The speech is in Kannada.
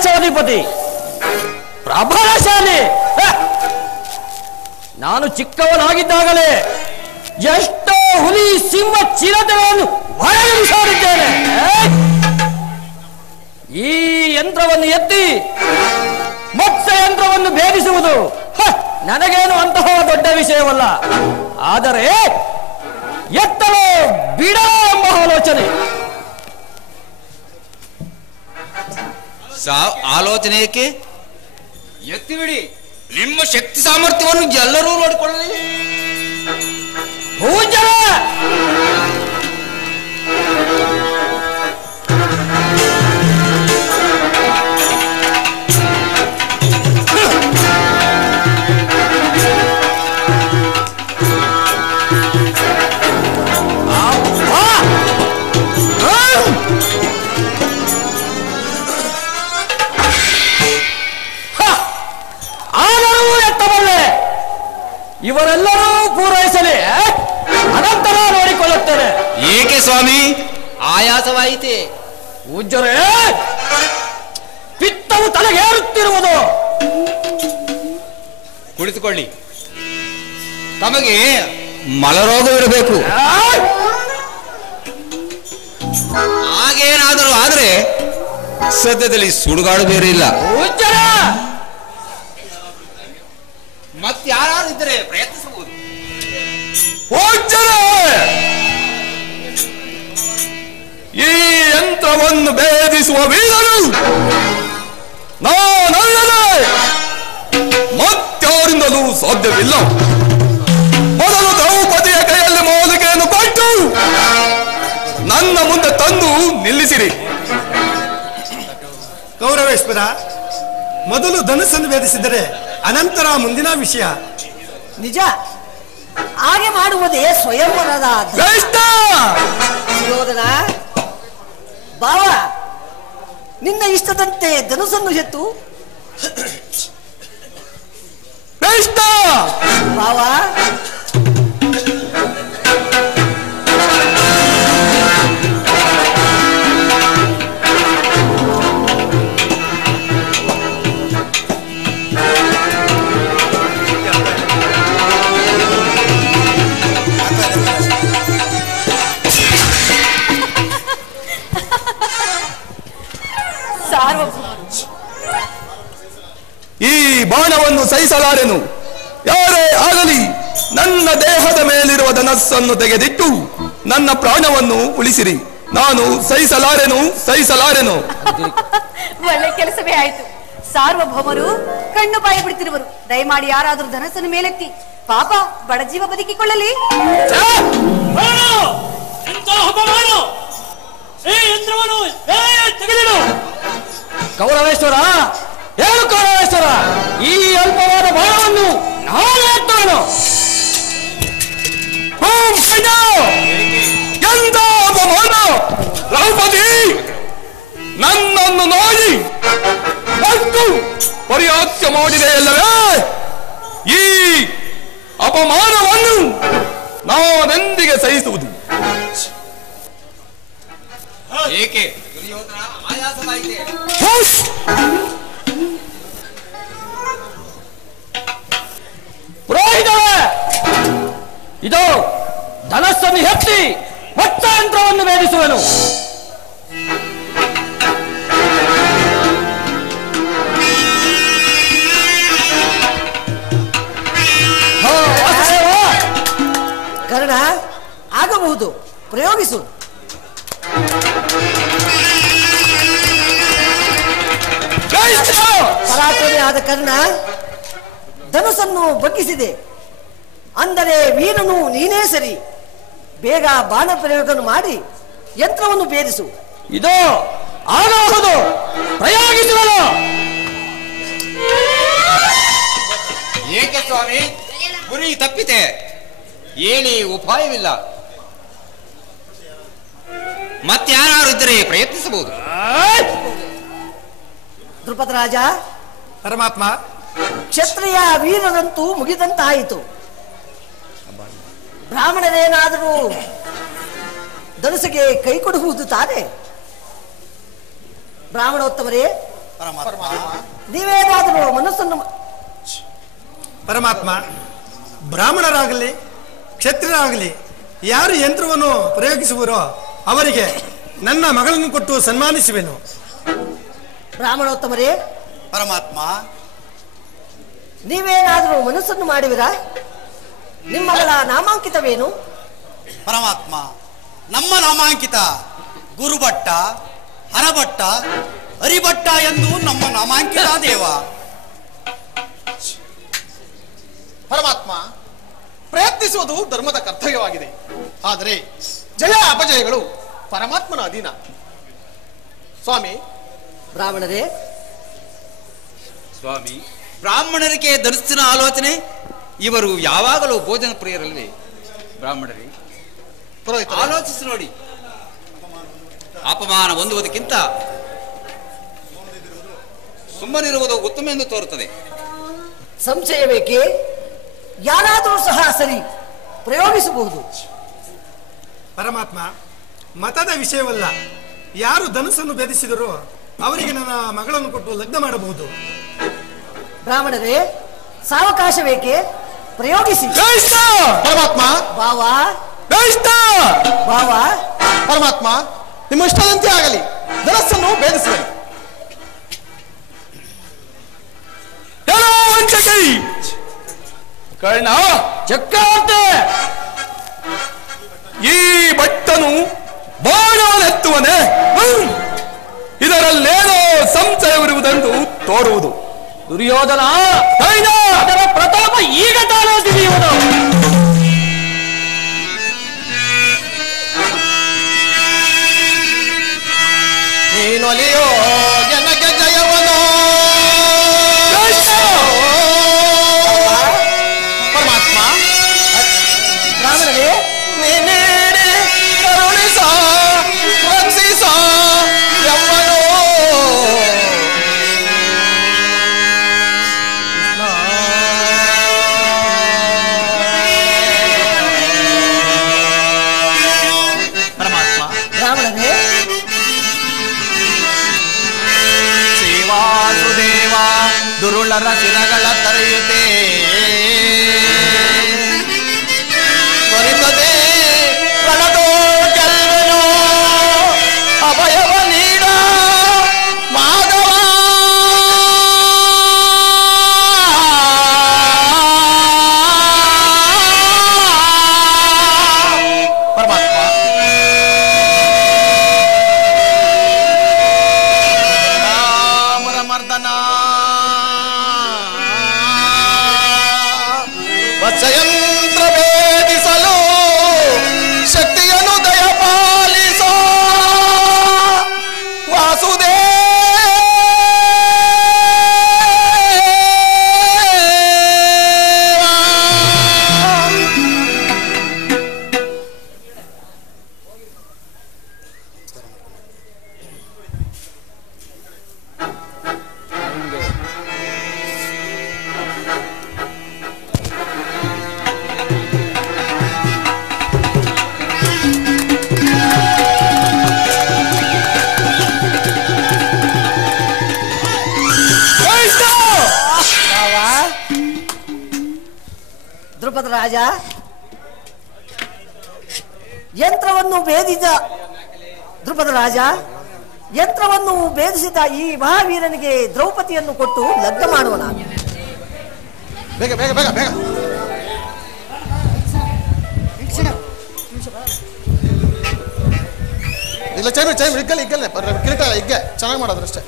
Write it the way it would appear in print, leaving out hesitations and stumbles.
ದೇಶಾಧಿಪತಿ ಪ್ರಬಲಶಾಲಿ. ನಾನು ಚಿಕ್ಕವನಾಗಿದ್ದಾಗಲೇ ಎಷ್ಟೋ ಹುಲಿ ಸಿಂಹ ಚಿರತೆಗಳನ್ನು ಹೊರಗಿಸಿದ್ದೇನೆ. ಈ ಯಂತ್ರವನ್ನು ಎತ್ತಿ ಮತ್ಸ್ಯ ಯಂತ್ರವನ್ನು ಭೇದಿಸುವುದು ನನಗೇನು ಅಂತಹ ದೊಡ್ಡ ವಿಷಯವಲ್ಲ. ಆದರೆ ಎತ್ತಲು ಬಿಡೋ ಎಂಬ ಆಲೋಚನೆ. ಆಲೋಚನೆ ಏಕೆ? ಎತ್ತಿ ಬಿಡಿ. ನಿಮ್ಮ ಶಕ್ತಿ ಸಾಮರ್ಥ್ಯವನ್ನು ಎಲ್ಲರೂ ನೋಡಿಕೊಳ್ಳಲಿ. ಇವರೆಲ್ಲರೂ ಪೂರೈಸಲಿ, ಅನಂತರ ನೋಡಿಕೊಳ್ಳುತ್ತೇನೆ. ಏಕೆ ಸ್ವಾಮಿ, ಆಯಾಸವಾಯಿತೆ? ಪೂಜ್ಯರೇ, ಪಿತ್ತವು ತಲೆಗೇರುತ್ತಿರುವುದು. ಕುಳಿತುಕೊಳ್ಳಿ. ತಮಗೆ ಮಲರೋಗವಿರಬೇಕು. ಹಾಗೇನಾದರೂ ಆದರೆ ಸದ್ಯದಲ್ಲಿ ಸುಡುಗಾಡು ಬೇರೆ ಇಲ್ಲ. ಮತ್ತಾರು ಇದ್ದರೆ ಪ್ರಯತ್ನಿಸಬಹುದು. ಈ ಯಂತ್ರವನ್ನು ಭೇದಿಸುವ ವೀರನು ನಾನಲ್ಲದೆ ಮತ್ತಾರಿಂದಲೂ ಸಾಧ್ಯವಿಲ್ಲ. ಮೊದಲು ದ್ರೌಪದಿಯ ಕೈಯಲ್ಲಿ ಮೋಲಿಕೆಯನ್ನು ಕೊಟ್ಟು ನನ್ನ ಮುಂದೆ ತಂದು ನಿಲ್ಲಿಸಿರಿ. ಗೌರವೇಶ್ವರ, ಮೊದಲು ಧನುಸ್ಸನ್ನು ಭೇದಿಸಿದರೆ ಅನಂತರ ಮುಂದಿನ ವಿಷಯ. ನಿಜ, ಹಾಗೆ ಮಾಡುವುದೇ ಸ್ವಯಂವರದ ಸುಯೋಧನ. ಬಾವ, ನಿನ್ನ ಇಷ್ಟದಂತೆ ಧನುಸ್ಸನ್ನು ಎತ್ತು. ಬಾವ, ಈ ಬಾಣವನ್ನು ಸಹಿಸಲಾರೆನು. ಯಾರೇ ಆಗಲಿ ನನ್ನ ದೇಹದ ಮೇಲಿರುವ ಧನಸ್ಸನ್ನು ತೆಗೆದಿಟ್ಟು ನನ್ನ ಪ್ರಾಣವನ್ನು ಉಳಿಸಿರಿ. ನಾನು ಸಹಿಸಲಾರೆನು. ಒಳ್ಳೆ ಕೆಲಸವೇ ಆಯ್ತು. ಸಾರ್ವಭೌಮರು ಕಣ್ಣು ಬಾಯಿ ಬಿಡ್ತಿರುವರು. ದಯಮಾಡಿ ಯಾರಾದರೂ ಧನಸ್ಸನ್ನು ಮೇಲೆತ್ತಿ ಪಾಪ ಬಡಜೀವ ಬದುಕಿಕೊಳ್ಳಲಿ. ಕೌರವೇಶ್ವರ, ಏನು ಕೌರವೇಶ್ವರ, ಈ ಅಲ್ಪವಾದ ಬಾಣವನ್ನು ನಾನು ಎತ್ತುವೆನು. ಎಂತ ಅಪಮಾನ! ದ್ರೌಪದಿ ನನ್ನನ್ನು ನೋಡಿ ಮತ್ತು ಪರಿಹಾಸ್ಯ ಮಾಡಿದೆಯಲ್ಲವೇ? ಈ ಅಪಮಾನವನ್ನು ನಾನೆಂದಿಗೆ ಸಹಿಸುವುದು? ಏಕೆ ದುರ್ಯೋಧನ, ಆಯಾಸವಾಯಿತೆ? ಪುರೋಹಿತರೇ, ಇದು ಧನಸ್ಸನ್ನು ಎತ್ತಿ ಮತ್ಸ್ಯ ಯಂತ್ರವನ್ನು ಭೇದಿಸುವೆನು. ಕರ್ಣ, ಆಗಬಹುದು, ಪ್ರಯೋಗಿಸು. ಪರಾಕ್ರಮಿ ಆದ ಕರ್ಣ ಧನುಸ್ಸನ್ನು ಬಗ್ಗಿಸಿದೆ ಅಂದರೆ ವೀರನು ನೀನೇ ಸರಿ. ಬೇಗ ಬಾಣ ಪ್ರಯೋಗವನ್ನು ಮಾಡಿ ಯಂತ್ರವನ್ನು ಭೇದಿಸು. ಇದು ಆಗಬಹುದು, ಪ್ರಯೋಗಿಸುವನು. ಏಕೆ ಸ್ವಾಮಿ, ಗುರಿ ತಪ್ಪಿತೆ. ಏನೇ ಉಪಾಯವಿಲ್ಲ. ಮತ್ತಾರು ಇದ್ದರೆ ಪ್ರಯತ್ನಿಸಬಹುದು. ದ್ರುಪದ ರಾಜ, ಪರಮಾತ್ಮ, ಕ್ಷತ್ರಿಯ ವೀರರಂತೂ ಮುಗಿದಂತಾಯಿತು. ಬ್ರಾಹ್ಮಣರೇನಾದರೂ ಧನುಸಿಗೆ ಕೈ ಕೊಡುವುದು ತಾನೆ? ಬ್ರಾಹ್ಮಣೋತ್ತಮರೇ, ನೀವೇನಾದರೂ ಮನಸ್ಸನ್ನು ಪರಮಾತ್ಮ, ಬ್ರಾಹ್ಮಣರಾಗಲಿ ಕ್ಷತ್ರಿಯರಾಗಲಿ ಯಾರು ಯಂತ್ರವನ್ನು ಪ್ರಯೋಗಿಸುವರೋ ಅವರಿಗೆ ನನ್ನ ಮಗಳನ್ನು ಕೊಟ್ಟು ಸನ್ಮಾನಿಸುವೆನು. ಬ್ರಾಹ್ಮಣೋತ್ತಮರೇ, ಪರಮಾತ್ಮ, ನೀವೇನಾದರೂ ಮನಸ್ಸನ್ನು ಮಾಡುವಿರಾ? ನಿಮ್ಮ ಮಗಳ ನಾಮಾಂಕಿತವೇನು? ಪರಮಾತ್ಮ, ನಮ್ಮ ನಾಮಾಂಕಿತ ಗುರುಭಟ್ಟ, ಹರಭಟ್ಟ, ಹರಿಭಟ್ಟ ಎಂದು ನಮ್ಮ ನಾಮಾಂಕಿತ ದೇವ. ಪರಮಾತ್ಮ, ಪ್ರಯತ್ನಿಸುವುದು ಧರ್ಮದ ಕರ್ತವ್ಯವಾಗಿದೆ. ಆದರೆ ಜಯ ಅಪಜಯಗಳು ಪರಮಾತ್ಮನ ಅಧೀನ. ಸ್ವಾಮಿ, ಬ್ರಾಹ್ಮಣರೇ, ಸ್ವಾಮಿ, ಬ್ರಾಹ್ಮಣರಿಗೆ ಧರಿಸಿನ ಆಲೋಚನೆ. ಇವರು ಯಾವಾಗಲೂ ಭೋಜನ ಪ್ರಿಯರಲ್ವೇ? ಬ್ರಾಹ್ಮಣರೇ, ಆಲೋಚಿಸಿ ನೋಡಿ. ಅಪಮಾನ ಹೊಂದುವುದಕ್ಕಿಂತ ಸುಮ್ಮನಿರುವುದು ಉತ್ತಮ ಎಂದು ತೋರುತ್ತದೆ. ಸಂಶಯವೇಕೆ? ಯಾರಾದರೂ ಸಹ ಸರಿ, ಪ್ರಯೋಗಿಸಬಹುದು. ಪರಮಾತ್ಮ, ಮತದ ವಿಷಯವಲ್ಲ. ಯಾರು ಧನುಸ್ಸನ್ನು ಭೇದಿಸಿದರೋ ಅವರಿಗೆ ನನ್ನ ಮಗಳನ್ನು ಕೊಟ್ಟು ಲಗ್ನ ಮಾಡಬಹುದು. ಬ್ರಾಹ್ಮಣರೇ, ಸಾವಕಾಶವೇಕೆ? ಪ್ರಯೋಗಿಸಿ. ಪರಮಾತ್ಮ, ಭಾವ ಭಾವ ಪರಮಾತ್ಮ, ನಿಮ್ಮ ಇಷ್ಟದಂತೆ ಆಗಲಿ. ಧನಸ್ಸನ್ನು ಭೇದಿಸುವೆ. ಕರ್ಣ, ಚಕ್ರವರ್ತಿ, ಈ ಭಟ್ಟನು ಬಾಣವನ್ನೆತ್ತುವನೆ. ಇದರಲ್ಲೇನೋ ಸಂಶಯವಿರುವುದೆಂದು ತೋರುವುದು. ದುರ್ಯೋಧನ, ಕರ್ಣ, ಅದರ ಪ್ರತಾಪ ಈಗ ತಾನೇ ತಿಳಿಯುವುದು. ನೀನೊಲಿಯೋ ಜನಗೆ ಜಯವನೋ. ಪರಮಾತ್ಮ, ಬ್ರಾಹ್ಮಣರೇ, ನೀನೇ ಕರುಣಿಸ ರಕ್ಷಿಸ ಯಮ್ಮನೋ. ಪರಮಾತ್ಮ, ಬ್ರಾಹ್ಮಣರೇ, ಸೇವಾಸುದೇವ ದುರುಳರ ಶಿರಗಳ ತರೆಯುತ್ತೆ. ಬರಿತದೆ ರಣದೋ ಗೆಲ್ವೆನೋ ಅಭಯವ ನೀಡ ಮಾಧವ. ಪರಮಾತ್ಮ, ರಾಮರ ಮರ್ದನ ವತ್ಸಯಂತ್ರ ಭೇದಿಸಲು ಶಕ್ತಿಯನ್ನು ದಯಪಾಲಿಸೋ ವಾಸುದೇವ. ದ್ರುಪದ ರಾಜ, ಯಂತ್ರವನ್ನು ಭೇದಿಸಿದ ದ್ರುಪದ ರಾಜ, ಯಂತ್ರವನ್ನು ಭೇದಿಸಿದ ಈ ಮಹಾವೀರನಿಗೆ ದ್ರೌಪದಿಯನ್ನು ಕೊಟ್ಟು ಲಗ್ನ ಮಾಡುವನ. ಬೇಗ ಬೇಗ ಬೇಗ ಬೇಗ. ಇಲ್ಲ, ಚೈನ್ ಇಗ್ಗಲ್ಲ ಕಿರೀಟ ಇಗ್ಗೆ ಚೆನ್ನಾಗಿ ಮಾಡೋದ್ರಷ್ಟೇ.